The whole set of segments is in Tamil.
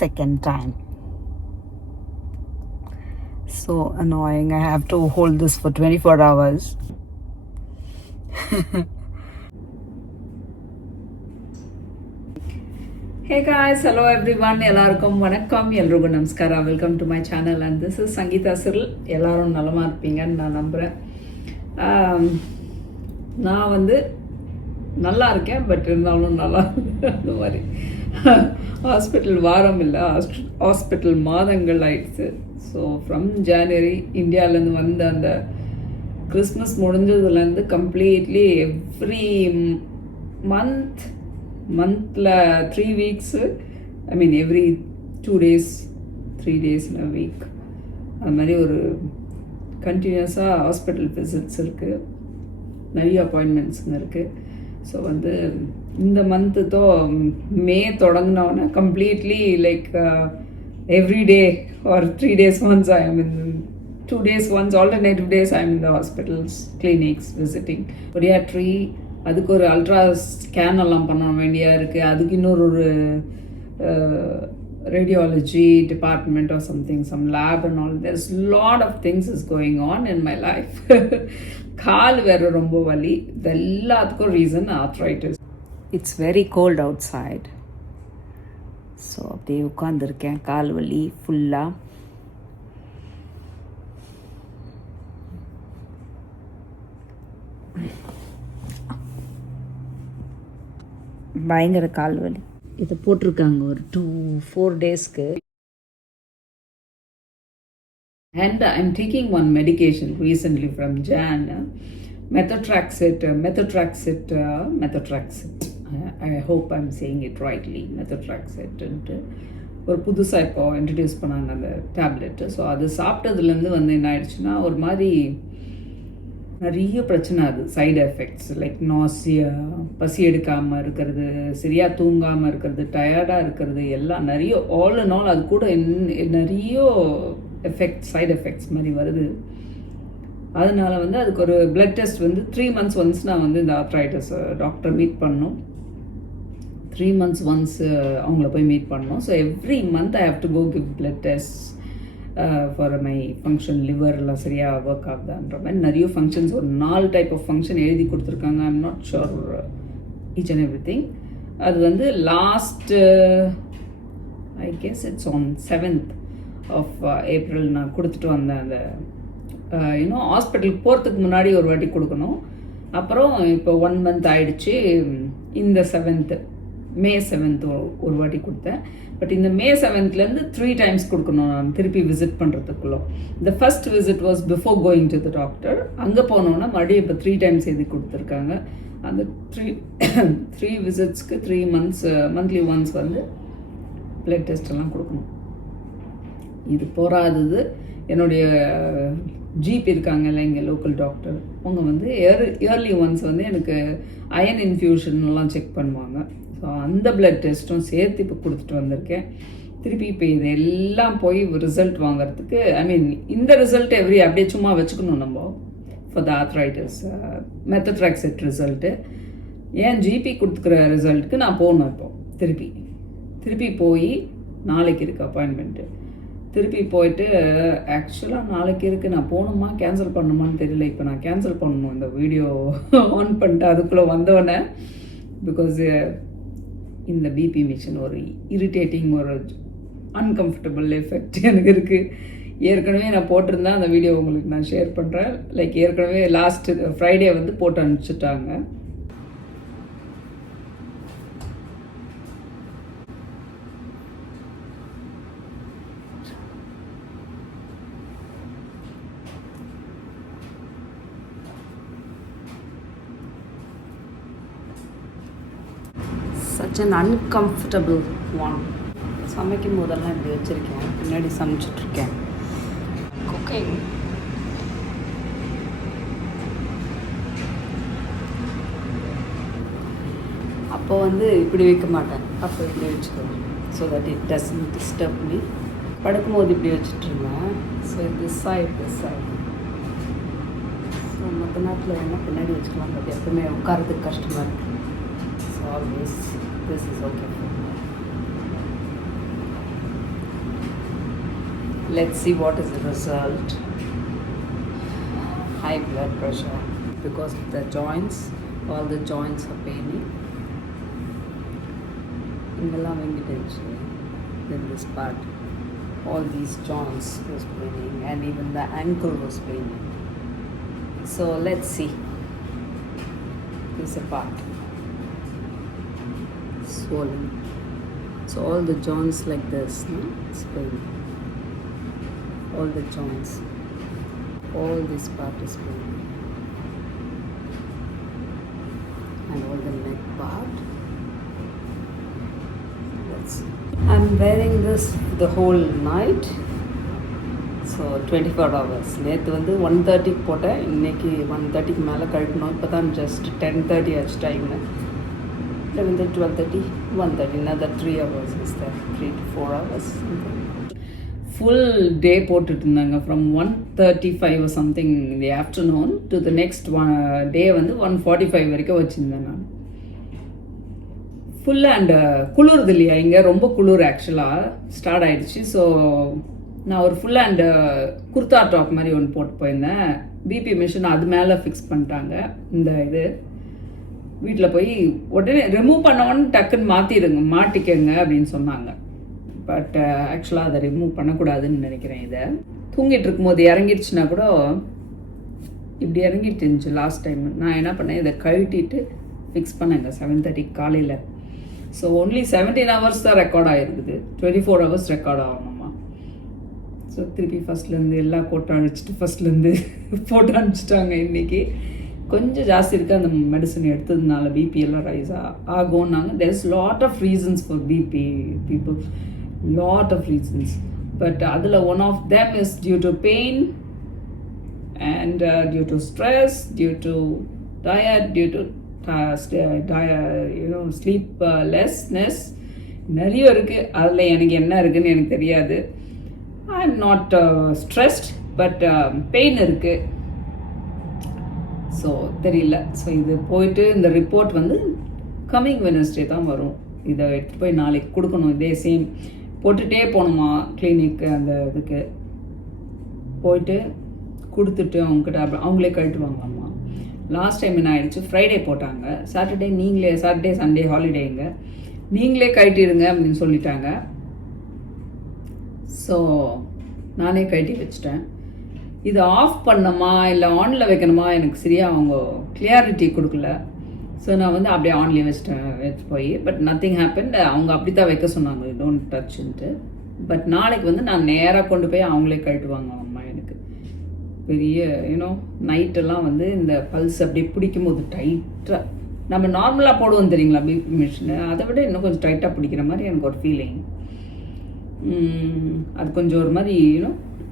second time. So annoying. I have to hold this for 24 hours. Hey guys, hello everyone. எல்லாருக்கும் வணக்கம், எல்லோருக்கும் நமஸ்காரம். Welcome to my channel and this is Sangeetha Cyril. எல்லாரும் நலமாக இருப்பீங்கன்னு நான் நம்புகிறேன். நான் வந்து நல்லா இருக்கேன், பட் இருந்தாலும் நல்லா அந்த மாதிரி ஹாஸ்பிட்டல் வாரம் இல்லை, ஹாஸ்பிட்டல் மாதங்கள் ஆயிடுச்சு. ஸோ ஃப்ரம் ஜான்வரி இந்தியாவிலேருந்து வந்த அந்த கிறிஸ்மஸ் முடிஞ்சதுலேருந்து கம்ப்ளீட்லி எவ்ரி மந்தில் 3 weeks, I mean every 2 days 3 days in a week, அது மாதிரி ஒரு கண்டினியூஸாக ஹாஸ்பிட்டல் விசிட்ஸ் இருக்குது, நிறைய அப்பாயின்மெண்ட்ஸுங்க இருக்குது. ஸோ வந்து இந்த மந்த்து மே தொடங்கினோன்னே completely like every day or 3 days once I am in 2 days once, alternative days I am in the hospitals, clinics, visiting. podiatry, அதுக்கு ஒரு அல்ட்ரா ஸ்கேன் எல்லாம் பண்ண வேண்டியாக இருக்குது. அதுக்கு இன்னொரு radiology department or something, some lab and all. There's lot of things is going on in my life. கால் வேறு ரொம்ப வலி. இது எல்லாத்துக்கும் reason arthritis. It's very cold outside. So அப்படியே உட்காந்துருக்கேன், கால் வலி ஃபுல்லாக. பயங்கர கால் வலி. இதை போட்டிருக்காங்க ஒரு 2-4 daysக்கு. And I'm taking one medication recently from Jan, methotrexate. I hope I'm saying it rightly, methotrexate. ஒரு புதுசாக இப்போ இன்ட்ரடியூஸ் பண்ணாங்க அந்த டேப்லெட்டு. ஸோ அது சாப்பிட்டதுலேருந்து வந்து என்ன ஆயிடுச்சுன்னா ஒரு மாதிரி நிறைய பிரச்சனை. அது சைடு எஃபெக்ட்ஸ் லைக் நாசியா, பசி எடுக்காமல் இருக்கிறது, சரியாக தூங்காமல் இருக்கிறது, டயர்டாக இருக்கிறது, எல்லாம் நிறைய ஆல் அண்ட் ஆல் அது கூட நிறைய எஃபெக்ட்ஸ், சைடு எஃபெக்ட்ஸ் மாதிரி வருது. அதனால வந்து அதுக்கு ஒரு பிளட் டெஸ்ட் வந்து 3 months once நான் வந்து இந்த ஆர்த்ரைட்டிஸ் டாக்டர் மீட் பண்ணணும். 3 months once அவங்கள போய் மீட் பண்ணணும். So every month I have to go give blood test for my function. லிவர்லாம் சரியாக ஒர்க் ஆகுதான்ற மாதிரி நிறைய ஃபங்க்ஷன்ஸ், ஒரு 4 type ஆஃப் ஃபங்க்ஷன் எழுதி கொடுத்துருக்காங்க. I am not sure each and every thing. அது வந்து last I guess it's on 7th of April நான் கொடுத்துட்டு வந்தேன். அந்த இன்னும் ஹாஸ்பிட்டலுக்கு போகிறதுக்கு முன்னாடி ஒரு வாட்டி கொடுக்கணும். அப்புறம் இப்போ 1 month ஆயிடுச்சு. இந்த 7th May 7th ஒரு வாட்டி கொடுத்தேன். பட் இந்த May 7thலேருந்து 3 times கொடுக்கணும் நான் திருப்பி விசிட் பண்ணுறதுக்குள்ளே. இந்த first visit was before going to the doctor. அங்கே போனோன்னா மறுபடியும் இப்போ 3 times எழுதி கொடுத்துருக்காங்க. அந்த 3 visitsக்கு 3 months மந்த்லி ஒன்ஸ் வந்து பிளட் டெஸ்ட் எல்லாம் கொடுக்கணும். இது போராதது என்னுடைய ஜிபி இருக்காங்க இல்லை இங்கே லோக்கல் டாக்டர், அவங்க வந்து இயர்லி ஒன்ஸ் வந்து எனக்கு அயன் இன்ஃபியூஷன்லாம் செக் பண்ணுவாங்க. ஸோ அந்த பிளட் டெஸ்ட்டும் சேர்த்து இப்போ கொடுத்துட்டு வந்திருக்கேன். திருப்பி இப்போ இது எல்லாம் போய் ரிசல்ட் வாங்கிறதுக்கு, ஐ மீன் இந்த ரிசல்ட் அப்படியே சும்மா வச்சுக்கணும் நம்ம ஃபார் த ஆர்த்ரைட்டிஸ் மெத்தட்ராக்செட் ரிசல்ட்டு. ஏன் ஜிபி கொடுத்துக்கிற ரிசல்ட்டுக்கு நான் போகணும். இப்போ திருப்பி போய் நாளைக்கு இருக்குது அப்பாயின்மெண்ட்டு. திருப்பி போயிட்டு ஆக்சுவலாக நாளைக்கு இருக்குது, நான் போகணுமா கேன்சல் பண்ணணுமான்னு தெரியல. இப்போ நான் கேன்சல் பண்ணணும் இந்த வீடியோ ஆன் பண்ணிட்டு அதுக்குள்ளே வந்தோடனே. பிகாஸ் இந்த பிபி மிஷின் ஒரு இரிட்டேட்டிங், ஒரு அன்கம்ஃபர்டபுள் எஃபெக்ட் எனக்கு இருக்குது. ஏற்கனவே நான் போட்டிருந்தேன் அந்த வீடியோ உங்களுக்கு நான் ஷேர் பண்ணுறேன். லைக் ஏற்கனவே லாஸ்ட் ஃப்ரைடே வந்து போட்டு அனுப்பிச்சிட்டாங்க. such an uncomfortable one. சமைக்கும் போதெல்லாம் இப்படி வச்சுருக்கேன், பின்னாடி சமைச்சிட்ருக்கேன். குக்கிங் அப்போ வந்து இப்படி வைக்க மாட்டேன், அப்போ இப்படி வச்சுக்குவேன். So that it doesn't disturb me. படுக்கும்போது இப்படி வச்சுட்ருந்தேன். ஸோ திஸ் சைட் ஸோ மற்ற நேரத்தில் வேணால் பின்னாடி வச்சுக்கலாம். பட் எப்பவுமே உட்காரத்துக்கு கஷ்டமாக இருக்குது. So always this is okay. Let's see what is the result. High blood pressure because of the joints. All the joints are paining. Ingala Venkatesh, in this part, all these joints was paining, and even the ankle was paining. So let's see. This part swollen. So all the joints like this, no? It's paining. All the joints. All this part is paining. And all the neck part. Let's see. I'm wearing this the whole night. So 24 hours. நேற்று வந்து 1:30 போட்டேன், இன்னைக்கு 1:30 மேலே கழட்டணும். இப்போ தான் ஜஸ்ட் 10:30 ஆச்சு time. 11:30, 12:30, 1:30, another 3 hours is there, 3 to 4 hours. Full day போட்டுட்டு இருந்தாங்க, from 1:35 or something in the afternoon to the next day வந்து 1:45 வரைக்கும் வச்சுருந்தேன் நான். ஃபுல் அண்ட் குளிருது இல்லையா, இங்கே ரொம்ப குளிர் ஆக்சுவலாக ஸ்டார்ட் ஆகிடுச்சு. ஸோ நான் ஒரு ஃபுல் அண்ட் குர்தா டாப் மாதிரி ஒன்று போட்டு போயிருந்தேன். பிபி மிஷின் அது மேலே ஃபிக்ஸ் பண்ணிட்டாங்க. இந்த இது வீட்டில் போய் உடனே ரிமூவ் பண்ணவொன்னு டக்குன்னு மாட்டிக்கங்க அப்படின்னு சொன்னாங்க. பட் ஆக்சுவலாக அதை ரிமூவ் பண்ணக்கூடாதுன்னு நினைக்கிறேன். இதை தூங்கிட்டு இருக்கும்போது இறங்கிடுச்சுன்னா கூட, இப்படி இறங்கிட்டு இருந்துச்சு லாஸ்ட் டைம். நான் என்ன பண்ணேன், இதை கழட்டிட்டு ஃபிக்ஸ் பண்ணேங்க 7:30 காலையில். ஸோ ஒன்லி 17 hours தான் ரெக்கார்ட் ஆகிருக்குது, 24 hours ரெக்கார்ட் ஆகணுமா. ஸோ திருப்பி ஃபஸ்ட்லேருந்து எல்லா கோட்டை அழிச்சிட்டு ஃபஸ்ட்லேருந்து போட்டு அனுப்பிச்சிட்டாங்க. இன்றைக்கி கொஞ்சம் ஜாஸ்தி இருக்குது, அந்த மெடிசன் எடுத்ததுனால பிபி எல்லாம் ரைஸ் ஆகும்னாங்க. There is lot of reasons for BP people, lot of reasons. But அதில் one of them is due to pain and due to stress, due to diet, due to sleeplessness. நிறைய இருக்குது. அதில் எனக்கு என்ன இருக்குதுன்னு எனக்கு தெரியாது. I am not stressed, but pain இருக்குது. ஸோ தெரியல. ஸோ இது போயிட்டு இந்த ரிப்போர்ட் வந்து கம்மிங் வெனஸ்டே தான் வரும். இதை எடுத்து போய் நாளைக்கு கொடுக்கணும். இதே சேம் போட்டுகிட்டே போகணுமா கிளினிக்கு. அந்த இதுக்கு போயிட்டு கொடுத்துட்டு அவங்ககிட்ட அவங்களே கழட்டுவாங்கம்மா. லாஸ்ட் டைம் என்ன ஆகிடுச்சு, ஃப்ரைடே போட்டாங்க, சாட்டர்டே சண்டே ஹாலிடேங்க, நீங்களே கழட்டிடுங்க அப்படின்னு சொல்லிட்டாங்க. ஸோ நானே கழட்டி வச்சிட்டேன். இது ஆஃப் பண்ணமா இல்லை ஆனில் வைக்கணுமா எனக்கு சரியாக அவங்க கிளியாரிட்டி கொடுக்கல. ஸோ நான் வந்து அப்படியே ஆன்லேயே வச்சு போய், பட் நத்திங் ஹேப்பன். அவங்க அப்படி தான் வைக்க சொன்னாங்க, டோன்ட் டச்சுன்ட்டு. பட் நாளைக்கு வந்து நான் நேராக கொண்டு போய் அவங்களே கழட்டுவாங்க அம்மா. எனக்கு பெரிய நைட்டெல்லாம் வந்து இந்த பல்ஸ் அப்படியே பிடிக்கும் போது டைட்டாக, நம்ம நார்மலாக போடுவோம் தெரியுங்களா பிபி மிஷினு, அதை விட இன்னும் கொஞ்சம் டைட்டாக பிடிக்கிற மாதிரி எனக்கு ஒரு ஃபீலிங். அது கொஞ்சம் ஒரு மாதிரி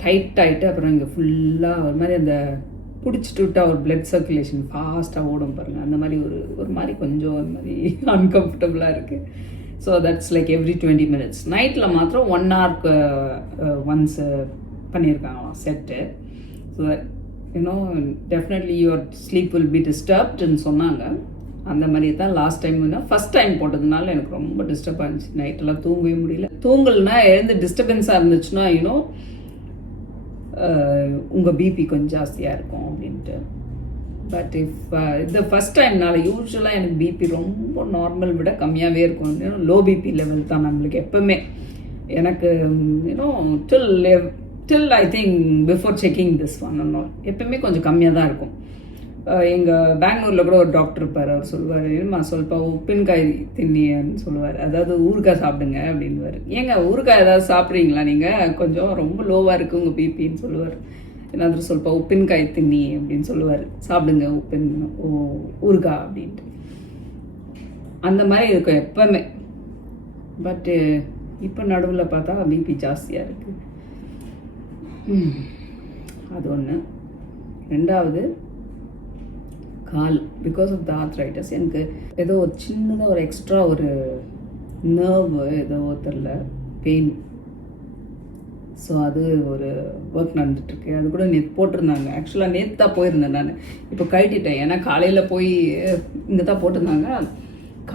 டைட் ஆகிட்டு, அப்புறம் இங்கே ஃபுல்லாக ஒரு மாதிரி அந்த பிடிச்சிட்டு விட்டா ஒரு பிளட் சர்க்குலேஷன் ஃபாஸ்ட்டாக ஓடும் பாருங்கள், அந்த மாதிரி ஒரு மாதிரி கொஞ்சம் ஒரு மாதிரி அன்கம்ஃபர்டபுளாக இருக்குது. So that's like every 20 minutes. நைட்டில் மாத்திரம் 1 hour ஒன்ஸ் பண்ணியிருக்காங்களாம் set. So definitely your sleep will be டிஸ்டர்ப்டுன்னு சொன்னாங்க. அந்த மாதிரி தான் லாஸ்ட் டைம் ஃபஸ்ட் டைம் போட்டதுனால எனக்கு ரொம்ப டிஸ்டர்ப் ஆகிடுச்சு. நைட்டெல்லாம் தூங்கவே முடியல. தூங்கலைன்னா எழுந்து டிஸ்டர்பன்ஸாக இருந்துச்சுன்னா உங்கள் பிபி கொஞ்சம் ஜாஸ்தியாக இருக்கும் அப்படின்ட்டு. பட் இந்த ஃபஸ்ட் டைம்னால யூஸ்வலாக எனக்கு பிபி ரொம்ப நார்மல் விட கம்மியாகவே இருக்கும். லோ பிபி லெவல் தான் நம்மளுக்கு எப்போவுமே. எனக்கு till I think before checking this one and all எப்பவுமே கொஞ்சம் கம்மியாக தான் இருக்கும். எங்கள் பெங்களூரில் கூட ஒரு டாக்டர் இருப்பார், அவர் சொல்லுவார், சொல்பா உப்பின்காய் தின்னியன்னு சொல்லுவார். அதாவது ஊறுகாய் சாப்பிடுங்க அப்படின்வார். ஏங்க ஊறுகாய் ஏதாவது சாப்பிட்றீங்களா நீங்கள், கொஞ்சம் ரொம்ப லோவாக இருக்குது உங்கள் பிபின்னு சொல்லுவார். என்னாದರೂ சொல்பா உப்பின்காய் தின்னி அப்படின்னு சொல்லுவார், சாப்பிடுங்க ஊறுகாய் அப்படின்ட்டு. அந்த மாதிரி இருக்கும் எப்பவுமே. பட்டு இப்போ நடுவில் பார்த்தா பிபி ஜாஸ்தியாக இருக்குது. அது ஒன்று. ரெண்டாவது கால், பிகாஸ் ஆஃப் த ஆர்த்ரைட்டிஸ் எனக்கு ஏதோ ஒரு சின்னதாக ஒரு எக்ஸ்ட்ரா ஒரு நர்வ் ஏதோ தெரில பெயின். ஸோ அது ஒரு ஒர்க் நடந்துட்டுருக்கு. அது கூட நேற்று போட்டிருந்தாங்க. ஆக்சுவலாக நேற்று தான் போயிருந்தேன் நான், இப்போ கழட்டிட்டேன். ஏன்னா காலையில் போய் இங்கே தான் போட்டிருந்தாங்க.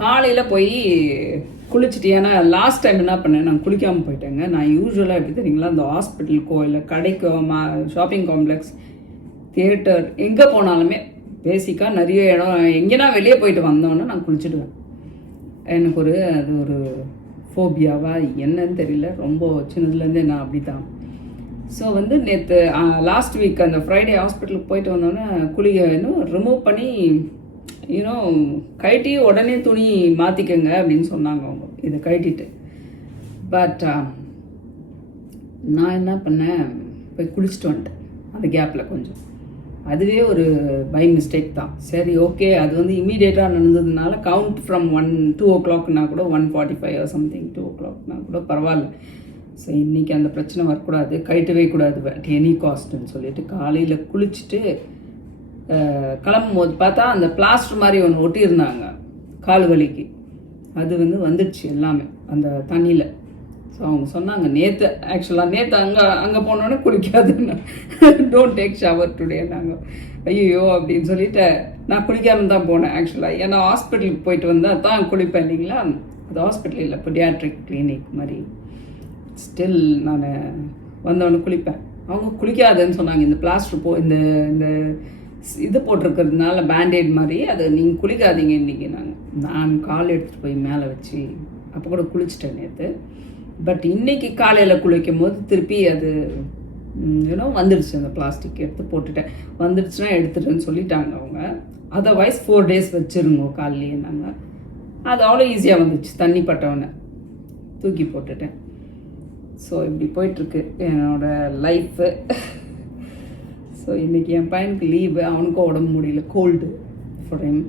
காலையில் போய் குளிச்சுட்டு, ஏன்னா லாஸ்ட் டைம் என்ன பண்ணேன், நான் குளிக்காமல் போயிட்டேங்க. நான் யூஸ்வலாக எப்படி தெரியுங்களா, அந்த ஹாஸ்பிட்டலுக்கோ இல்லை கடைக்கோ ஷாப்பிங் காம்ப்ளெக்ஸ், தியேட்டர் எங்கே போனாலுமே பேசிக்காக நிறைய இடம் எங்கேனா வெளியே போயிட்டு வந்தோன்னே நான் குளிச்சுடுவேன். எனக்கு அது ஒரு ஃபோபியாவா என்னன்னு தெரியல, ரொம்ப சின்னதுலேருந்தே நான் அப்படி தான். ஸோ வந்து நேற்று லாஸ்ட் வீக் அந்த ஃப்ரைடே ஹாஸ்பிட்டலுக்கு போயிட்டு வந்தோன்னே இன்னும் ரிமூவ் பண்ணி கழட்டி உடனே துணி மாற்றிக்கங்க அப்படின்னு சொன்னாங்க அவங்க. இதை கழட்டிட்டு பட் நான் என்ன பண்ணேன், போய் குளிச்சுட்டு வந்துட்டேன் அந்த கேப்பில் கொஞ்சம். அதுவே ஒரு பை மிஸ்டேக் தான். சரி ஓகே, அது வந்து இமீடியட்டாக நடந்ததுனால கவுண்ட் ஃப்ரம் 2 o'clockனா கூட 1:45 சம்திங் 2 o'clockனா கூட பரவாயில்ல. ஸோ இன்றைக்கி அந்த பிரச்சனை வரக்கூடாது, கழட்டவே கூடாது அட் எனி காஸ்ட்டுன்னு சொல்லிட்டு காலையில் குளிச்சுட்டு கிளம்பும் போது பார்த்தா அந்த பிளாஸ்டர் மாதிரி ஒன்று ஒட்டியிருந்தாங்க கால் வலிக்கு. அது வந்துடுச்சு எல்லாமே அந்த தண்ணியில். ஸோ அவங்க சொன்னாங்க நேற்று அங்கே போனோன்னே குளிக்காதுன்னு, டோன்ட் டேக் ஷவர் டுடே. நாங்கள் ஐயோ அப்படின்னு சொல்லிட்டு நான் குளிக்காமல் தான் போனேன் ஆக்சுவலாக. ஏன்னா ஹாஸ்பிட்டலுக்கு போயிட்டு வந்தால் தான் குளிப்பேன் இல்லைங்களா. அது ஹாஸ்பிட்டல் இல்லை, பீடியாட்ரிக் கிளினிக் மாதிரி. ஸ்டில் நான் வந்தவொடனே குளிப்பேன். அவங்க குளிக்காதுன்னு சொன்னாங்க. இந்த பிளாஸ்டர் இந்த இது போட்டிருக்கிறதுனால பேண்டேட் மாதிரி, அது நீங்கள் குளிக்காதீங்க இன்றைக்கி. நான் கால் எடுத்துகிட்டு போய் மேலே வச்சு அப்போ கூட குளிச்சிட்டேன் நேற்று. பட் இன்றைக்கி காலையில் குளிக்கும் போது திருப்பி அது வந்துடுச்சு. அந்த பிளாஸ்டிக் எடுத்து போட்டுட்டேன். வந்துடுச்சுன்னா எடுத்துட்டேன்னு சொல்லிட்டாங்க அவங்க. அதர்வைஸ் 4 days வச்சுருங்க காலையிலேயே. நாங்கள் அது அவ்வளோ ஈஸியாக வந்துச்சு, தண்ணி பட்டவொடனே தூக்கி போட்டுட்டேன். ஸோ இப்படி போயிட்டுருக்கு என்னோடய லைஃபு. ஸோ இன்றைக்கி என் பையனுக்கு லீவு, அவனுக்கும் உடம்பு முடியல, cold for him.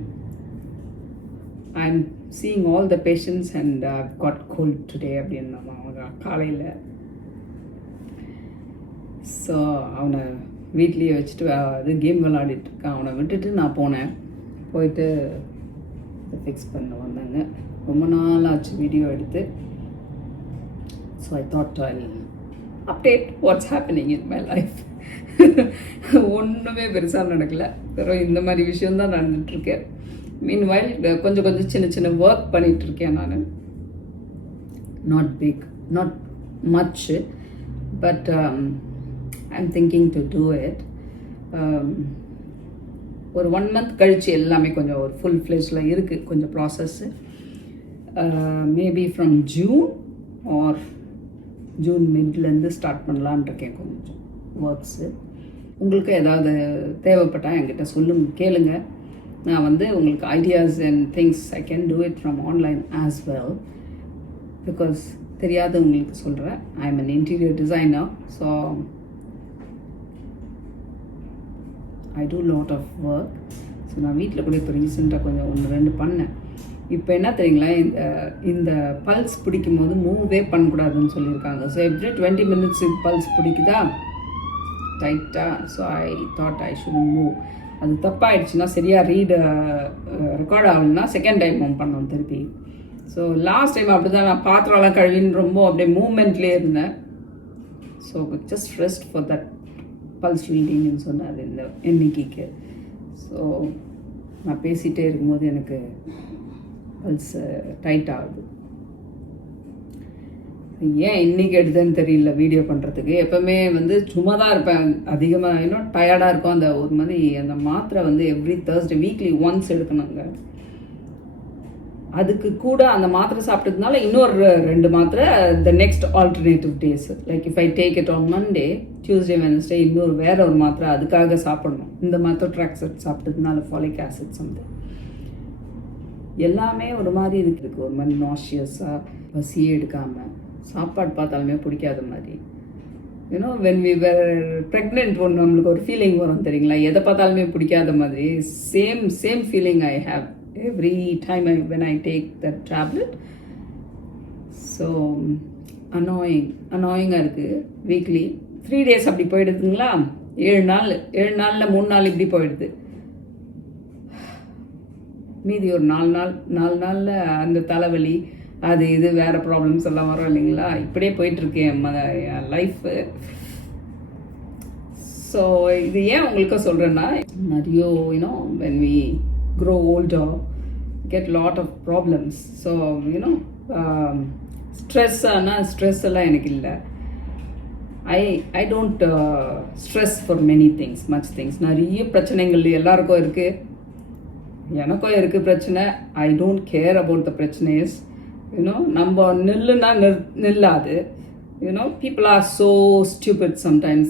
I am seeing all the patients and I've got cold today அப்படின்னு அவங்க காலையில். ஸோ அவனை வீட்லேயே வச்சுட்டு அது கேம் விளாடிட்டுருக்கான். அவனை விட்டுட்டு நான் போனேன். போயிட்டு ஃபிக்ஸ் பண்ண வந்தாங்க. ரொம்ப நாள் ஆச்சு வீடியோ எடுத்து. So I thought I update what's happening in my life. ஒன்றுமே பெருசாக நடக்கலை, வெறும் இந்த மாதிரி விஷயந்தான் நடந்துகிட்ருக்கேன். மீன்வைல் கொஞ்சம் சின்ன சின்ன ஒர்க் பண்ணிகிட்ருக்கேன் நான். Not big, not much, but I am thinking to do it. ஒரு 1 month கழித்து எல்லாமே கொஞ்சம் ஒரு ஃபுல் ஃப்ளெஜ்ல இருக்குது கொஞ்சம் ப்ராசஸ்ஸு. மேபி ஃப்ரம் ஜூன் மிட்லேருந்து ஸ்டார்ட் பண்ணலான் இருக்கேன் கொஞ்சம் ஒர்க்ஸு. உங்களுக்கு ஏதாவது தேவைப்பட்டால் என்கிட்ட கேளுங்க. நான் உங்களுக்கு ideas and things I can do it from online as well. Because தெரியாதவங்களுக்கு சொல்கிறேன், I am an interior designer. So I do lot of work. So நான் வீட்டில் கூட இப்போ ரீசெண்டாக கொஞ்சம் 1-2 பண்ணேன். இப்போ என்ன தெரியுங்களா, இந்த பல்ஸ் பிடிக்கும் போது மூவே பண்ணக்கூடாதுன்னு சொல்லியிருக்காங்க. ஸோ எவ்ரி 20 minutes பல்ஸ் பிடிக்குதா டைட்டாக. So I thought I should move. அது தப்பாகிடுச்சுன்னா சரியாக ரெக்கார்ட் ஆகணும்னா செகண்ட் டைம் பண்ணணும் திருப்பி. ஸோ லாஸ்ட் டைம் அப்படி தான் நான் பாத்திரம்லாம் கழுவின்னு ரொம்ப அப்படியே மூமெண்ட்லேயே இருந்தேன். So just rest for that pulse ரீடிங்னு சொன்னார் இந்த எண்ணிக்கைக்கு. ஸோ நான் பேசிகிட்டே இருக்கும்போது எனக்கு பல்ஸ் டைட் ஆகுது. ஏன் இன்றைக்கி எடுத்தேன்னு தெரியல வீடியோ பண்ணுறதுக்கு. எப்போவுமே சும்மா தான் இருப்பேன், அதிகமாக இன்னும் டயர்டாக இருக்கும். அந்த ஒரு மாதிரி அந்த மாத்திரை எவ்ரி Thursday வீக்லி ஒன்ஸ் எடுக்கணுங்க. அதுக்கு கூட அந்த மாத்திரை சாப்பிட்டதுனால இன்னொரு 2 மாத்திரை the next alternative days. Like if I take it on Monday, Tuesday, Wednesday இன்னொரு வேற ஒரு மாத்திரை அதுக்காக சாப்பிடணும். இந்த மெத்தோட்ராக்சட் சாப்பிட்டதுனால ஃபாலிக் ஆசிட் சம்திங் எல்லாமே ஒரு மாதிரி இருக்குது. ஒரு மாதிரி நாஷியஸாக, பசியே எடுக்காமல், சாப்பாடு பார்த்தாலுமே பிடிக்காத மாதிரி. வென் வி வேர் ப்ரெக்னென்ட் ஒன்று நம்மளுக்கு ஒரு ஃபீலிங் வரும் தெரியுங்களா, எதை பார்த்தாலுமே பிடிக்காத மாதிரி. Same feeling I have every time when I take that tablet. So annoying இருக்குது. வீக்லி 3 days அப்படி போயிடுதுங்களா, 7 நாளில் 3 நாள் இப்படி போயிடுது. மீதி ஒரு 4 நாளில் அந்த தலைவலி அது இது வேறு ப்ராப்ளம்ஸ் எல்லாம் வரும் இல்லைங்களா. இப்படியே போயிட்டுருக்கு என் லைஃபு. ஸோ இது ஏன் உங்களுக்கு சொல்கிறேன்னா, நிறைய when we grow older, get lot of problems. So stress எல்லாம் எனக்கு இல்லை. I don't stress for many things, much things. நிறைய பிரச்சனைகள் எல்லாருக்கும் இருக்குது, எனக்கும் இருக்குது பிரச்சனை. I don't care about the பிரச்சனைஸ். நம்ம நில்லுனா நில்லாது. People are so stupid sometimes.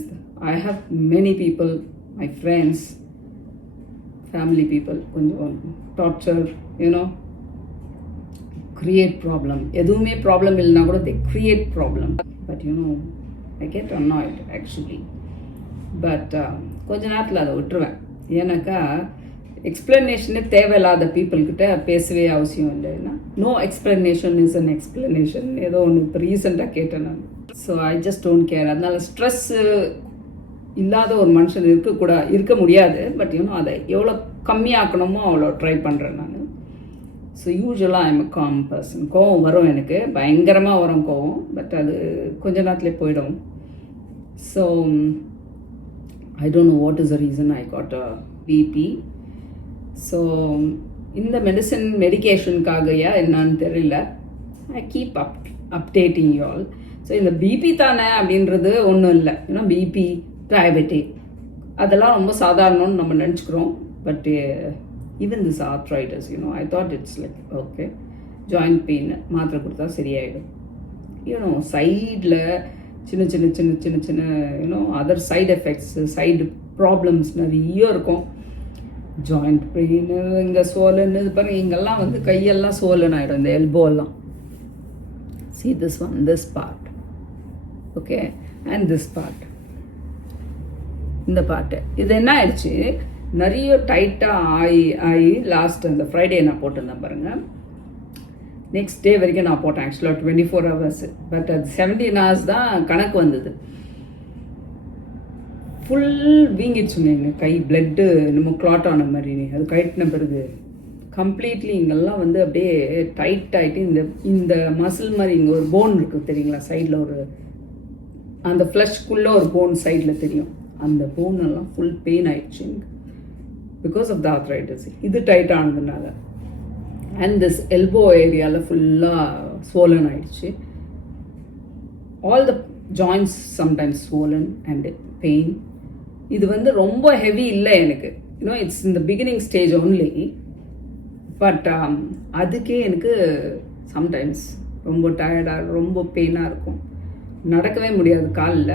I have many people, my friends, family people, கொஞ்சம் torture, create problem. எதுவுமே problem இல்லைனா கூட they create problem. But I get annoyed actually. But கொஞ்ச நேரத்தில் அதை விட்டுருவேன். ஏன்னாக்கா எக்ஸ்பிளனேஷனே தேவையில்லாத பீப்புள்கிட்ட பேசவே அவசியம் இல்லைன்னா, no explanation is an explanation. ஏதோ ஒன்று இப்போ ரீசெண்டாக கேட்டேன் நான். So I just don't care. அதனால ஸ்ட்ரெஸ்ஸு இல்லாத ஒரு மனுஷன் இருக்க முடியாது. பட் அதை எவ்வளோ கம்மியாக்கணுமோ அவ்வளோ ட்ரை பண்ணுறேன் நான். ஸோ யூஸ்வலாக ஐம் அ காம் பர்சன். கோவம் வரும், எனக்கு பயங்கரமாக வரும் கோவம். பட் அது கொஞ்ச நேரத்துலேயே போயிடும். So I don't know what is the reason I got a BP. So இந்த மெடிகேஷனுக்காகயா என்னன்னு தெரியல. I keep updating you all. So இந்த பிபி தானே அப்படின்றது ஒன்றும் இல்லை. பிபி, டயபெட்டிக் அதெல்லாம் ரொம்ப சாதாரணம்னு நம்ம நினச்சிக்கிறோம். But even this arthritis, I thought it's like okay, joint pain மாத்திரை கொடுத்தா சரியாயிடும். சைடில் சின்ன சின்ன சின்ன சின்ன சின்ன other side effects, side problems நிறைய இருக்கும். ஜாயிண்ட் பெயின், இங்கே சோலன்னு இது பாருங்க, இங்கெல்லாம் கையெல்லாம் சோலன் ஆகிடும், இந்த எல்போலாம். See this one, this part, okay, and this part, இந்த பார்ட்டு. இது என்ன ஆயிடுச்சு, நிறைய டைட்டாக ஆகி லாஸ்ட் அந்த ஃப்ரைடே நான் போட்டிருந்தேன் பாருங்கள். நெக்ஸ்ட் டே வரைக்கும் நான் போட்டேன் ஆக்சுவலாக 24 hours. பட் அது 17 hours தான் கணக்கு வந்தது. ஃபுல் வீங்கிடுச்சுங்க எங்கள் கை, பிளட்டு நம்ம கிளாட் ஆன மாதிரி. அது கட்டின பிறகு கம்ப்ளீட்லி இங்கெல்லாம் அப்படியே டைட் ஆகிட்டு, இந்த மசில் மாதிரி இங்கே ஒரு போன் இருக்குது தெரியுங்களா, சைடில் ஒரு அந்த ஃப்ளஷ்குள்ளே ஒரு போன் சைடில் தெரியும், அந்த போன் எல்லாம் ஃபுல் பெயின் ஆயிடுச்சு பிகாஸ் ஆஃப் த ஆர்த்ரைட்டிஸ். இது டைட் ஆனதுனால. அண்ட் திஸ் எல்போ ஏரியாவில் ஃபுல்லாக ஸ்வோலன் ஆயிடுச்சு. All the joints sometimes swollen and pain. இது ரொம்ப ஹெவி இல்லை எனக்கு, இட்ஸ் இந்த பிகினிங் ஸ்டேஜ் ஒன்லி. பட் அதுக்கே எனக்கு சம்டைம்ஸ் ரொம்ப டயர்டாக, ரொம்ப பெயினாக இருக்கும், நடக்கவே முடியாது காலில்.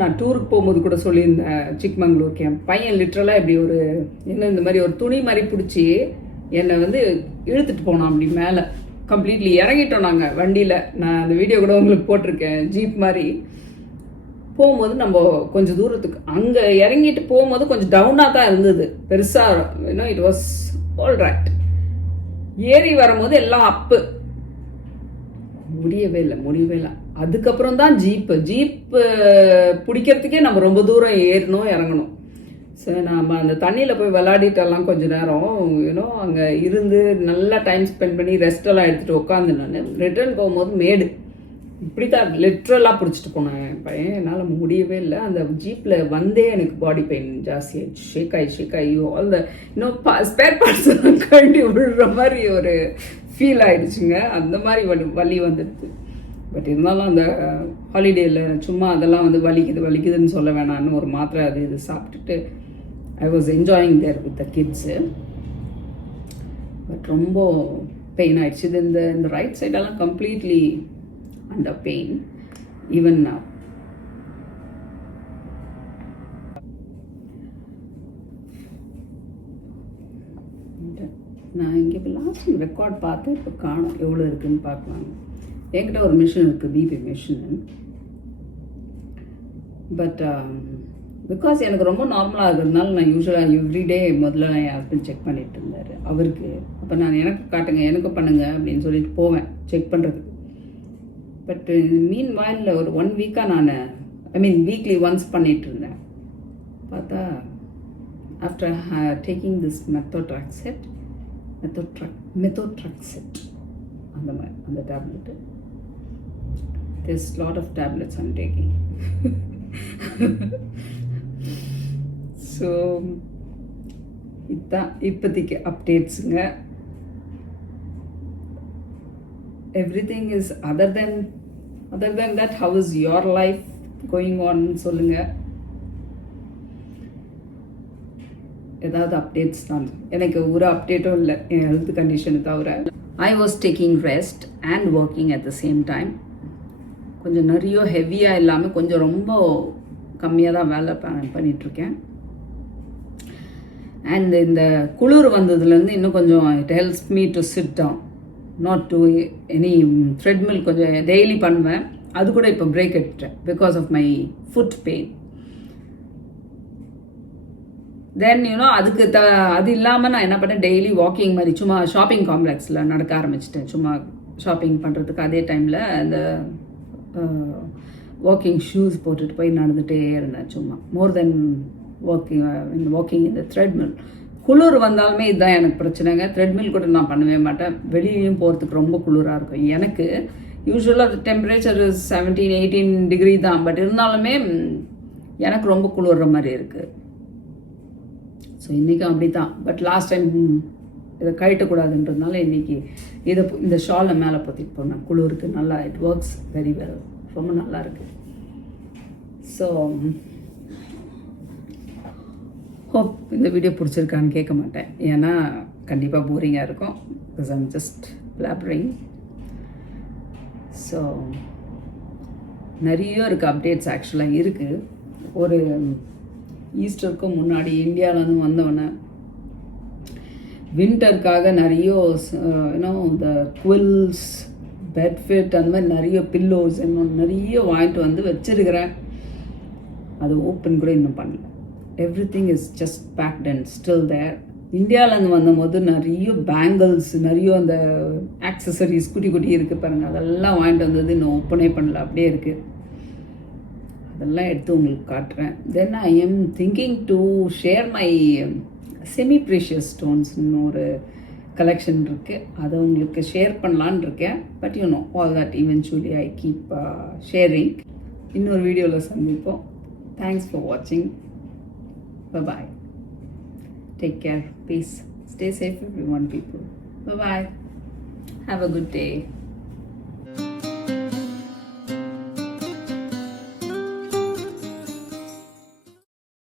நான் டூருக்கு போகும்போது கூட சொல்லியிருந்தேன், சிக்மங்களூருக்கு என் பையன் லிட்ரலாக இப்படி ஒரு இந்த மாதிரி ஒரு துணி மாதிரி பிடிச்சி என்னை இழுத்துட்டு போனோம் அப்படி மேலே. கம்ப்ளீட்லி இறங்கிட்டோம் நாங்கள் வண்டியில். நான் அந்த வீடியோ கூட உங்களுக்கு போட்டிருக்கேன். ஜீப் மாதிரி போகும்போது நம்ம கொஞ்சம் தூரத்துக்கு அங்கே இறங்கிட்டு போகும்போது கொஞ்சம் டவுனாக தான் இருந்தது, பெருசாக இட் வாஸ் ஆல் ரைட். ஏறி வரும்போது எல்லாம் அப்பு, முடியவே இல்லை. அதுக்கப்புறம் தான் ஜீப்பு பிடிக்கிறதுக்கே நம்ம ரொம்ப தூரம் ஏறணும் இறங்கணும். ஸோ நம்ம அந்த தண்ணியில் போய் விளையாடிட்டெல்லாம் கொஞ்சம் நேரம் அங்கே இருந்து நல்லா டைம் ஸ்பெண்ட் பண்ணி ரெஸ்டெல்லாம் எடுத்துகிட்டு உட்காந்து நான் ரிட்டர்ன் போகும்போது மேடு இப்படி தான் லிட்ரலாக பிடிச்சிட்டு போனேன் என் பையன். என்னால் முடியவே இல்லை. அந்த ஜீப்பில் எனக்கு பாடி பெயின் ஜாஸ்தி ஆயிடுச்சு. ஷேக் ஆகி ஆல் த ஸ்பேர் பார்ட்ஸ் கழட்டி விடுற மாதிரி ஒரு ஃபீல் ஆயிடுச்சுங்க. அந்த மாதிரி வலி வந்துடுது. பட் இருந்தாலும் அந்த ஹாலிடேயில் சும்மா அதெல்லாம் வலிக்குதுன்னு சொல்ல வேணான்னு ஒரு மாத்திரை அது இது சாப்பிட்டுட்டு I was enjoying there with the kids. But ரொம்ப பெயின் ஆயிடுச்சு. இது இந்த ரைட் சைடெல்லாம் completely under pain even now. நான் இங்கே இப்போ லாஸ்ட் ரெக்கார்ட் பார்த்தேன், இப்போ காணும் எவ்வளோ இருக்குதுன்னு பார்க்கலாம். என்கிட்ட ஒரு மிஷின் இருக்குது, பிபி மிஷின். பட் பிகாஸ் எனக்கு ரொம்ப நார்மலாக இருக்கிறதுனால நான் யூஸ்வலாக எவ்ரிடே முதல்ல என் ஹஸ்பண்ட் செக் பண்ணிட்டு இருந்தார் அவருக்கு. அப்போ நான் எனக்கு காட்டுங்க, எனக்கு பண்ணுங்க அப்படின்னு சொல்லிட்டு போவேன் செக் பண்ணுறதுக்கு. பட் மீன் வாயில் ஒரு 1 வீக்காக நான் வீக்லி ஒன்ஸ் பண்ணிகிட்டு இருந்தேன். பார்த்தா ஆஃப்டர் டேக்கிங் திஸ் மெத்தோட்ராக்செட் அந்த மாதிரி அந்த tablet, there's lot of tablets I'm taking. So இதுதான் இப்போதைக்கு அப்டேட்ஸுங்க. everything is other than that, how is your life going on சொல்லுங்க. ஏதாவது அப்டேட்ஸ் தான். எனக்கு ஒரு அப்டேட்டும் இல்லை என் ஹெல்த் கண்டிஷனை தவிர. I was taking rest and working at the same time. கொஞ்சம் நிறைய ஹெவியாக இல்லாமல் கொஞ்சம் ரொம்ப கம்மியாக தான் வேலை பண்ணிகிட்ருக்கேன். அண்ட் இந்த குளிர் வந்ததுலேருந்து இன்னும் கொஞ்சம் it helps me to sit down, not to any treadmill. கொஞ்சம் டெய்லி பண்ணுவேன், அது கூட இப்போ பிரேக் எடுத்துட்டேன் because of my foot pain. Then அதுக்கு அது இல்லாமல் நான் என்ன பண்ணேன், டெய்லி வாக்கிங் மாதிரி சும்மா ஷாப்பிங் காம்ப்ளெக்ஸில் நடக்க ஆரம்பிச்சிட்டேன். சும்மா ஷாப்பிங் பண்ணுறதுக்கு அதே டைமில் அந்த வாக்கிங் ஷூஸ் போட்டுட்டு போய் நடந்துகிட்டே இருந்தேன். சும்மா மோர் தென் வாக்கிங் இந்த த்ரெட்மில். குளிர் வந்தாலுமே இதுதான் எனக்கு பிரச்சனைங்க. த்ரெட்மில் கூட நான் பண்ணவே மாட்டேன். வெளியிலையும் போகிறதுக்கு ரொம்ப குளிராக இருக்கும் எனக்கு. யூஸ்வலாக டெம்பரேச்சர் 17-18 டிகிரி தான், பட் இருந்தாலுமே எனக்கு ரொம்ப குளிர்ற மாதிரி இருக்குது. ஸோ இன்றைக்கும் அப்படி தான். பட் லாஸ்ட் டைம் இதை கழட்டக்கூடாதுன்றதுனால இன்றைக்கி இந்த ஷாலை மேலே பற்றிட்டு போனேன். குளிருக்கு நல்லா இட் ஒர்க்ஸ் வெரி வெல், ரொம்ப நல்லா இருக்குது. ஸோ ஹோப் இந்த வீடியோ பிடிச்சிருக்கான்னு கேட்க மாட்டேன், ஏன்னா கண்டிப்பாக போரிங்காக இருக்கும். Because I'm just blabbering. So நிறைய இருக்குது அப்டேட்ஸ் ஆக்சுவலாக இருக்குது. ஒரு ஈஸ்டருக்கு முன்னாடி இந்தியாவிலேருந்து வந்தவொடனே வின்டருக்காக நிறைய இந்த குவில்ஸ், பெட்ஃபிட், அந்த மாதிரி நிறைய பில்லோஸ் இன்னும் நிறைய வாங்கிட்டு வந்து வச்சிருக்கிறேன். அது ஓப்பன் கூட இன்னும் பண்ணல. Everything is just packed and still there. இந்தியாவிலேருந்து வந்தபோது நிறைய பேங்கிள்ஸ், நிறைய அந்த ஆக்சசரிஸ் குட்டி குட்டி இருக்குது பாருங்கள், அதெல்லாம் வாங்கிட்டு வந்தது இன்னும் ஓப்பனே பண்ணல, அப்படியே இருக்குது. அதெல்லாம் எடுத்து உங்களுக்கு காட்டுறேன். Then I am thinking to share my semi precious ஸ்டோன்ஸ்னு ஒரு கலெக்ஷன் இருக்குது, அதை உங்களுக்கு ஷேர் பண்ணலான்னு இருக்கேன். But all that eventually I keep sharing. இன்னொரு வீடியோவில் சந்திப்போம். தேங்க்ஸ் ஃபார் வாட்சிங். Bye-bye. Take care. Peace. Stay safe everyone, people. Bye-bye. Have a good day.